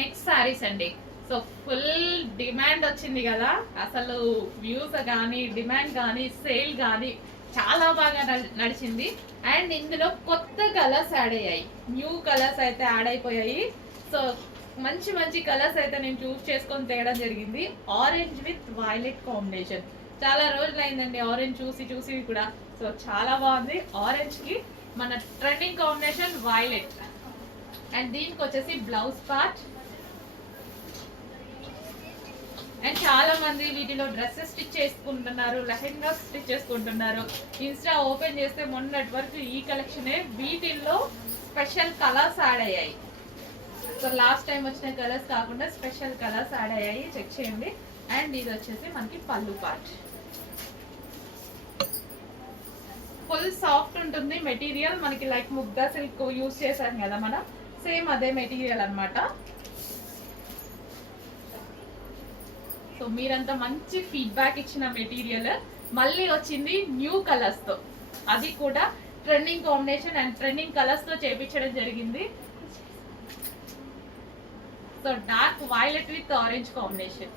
Next saris అండి. So full demand వచ్చింది కదా, అసలు వ్యూస్ కానీ డిమాండ్ కానీ సేల్ కానీ చాలా బాగా నడిచింది. అండ్ ఇందులో కొత్త కలర్స్ యాడ్ అయ్యాయి, న్యూ కలర్స్ అయితే యాడ్ అయిపోయాయి. సో మంచి మంచి కలర్స్ అయితే నేను చూస్ చేసుకొని తేయడం జరిగింది. Orange with violet combination. చాలా రోజులు అయిందండి ఆరెంజ్ చూసి చూసి కూడా. సో చాలా బాగుంది. ఆరెంజ్ కి మన ట్రెండింగ్ కాంబినేషన్ వైలెట్. అండ్ దీనికి వచ్చేసి బ్లౌజ్ పార్ట్. అండ్ చాలా మంది వీటిలో డ్రెస్సెస్ స్టిచ్ చేసుకుంటున్నారు, లెహెంగా స్టిచ్ చేసుకుంటున్నారు. ఇన్స్టా ఓపెన్ చేస్తే మొన్నటి వరకు ఈ కలెక్షనే. వీటిల్లో స్పెషల్ కలర్స్ యాడ్ అయ్యాయి. సో లాస్ట్ టైం వచ్చిన కలర్స్ కాకుండా స్పెషల్ కలర్స్ యాడ్ అయ్యాయి, చెక్ చేయండి. అండ్ ఇది వచ్చేసి మనకి పళ్ళు పార్ట్. ఫుల్ సాఫ్ట్ ఉంటుంది మెటీరియల్ మనకి, లైక్ ముగ్గా సిల్క్ యూస్ చేశాం కదా మనం, సేమ్ అదే మెటీరియల్ అన్నమాట. సో మీరంతా మంచి ఫీడ్బ్యాక్ ఇచ్చిన మెటీరియల్ మళ్ళీ వచ్చింది న్యూ కలర్స్ తో, అది కూడా trending combination and trending colours తో చేపించడం జరిగింది. So dark violet with orange combination.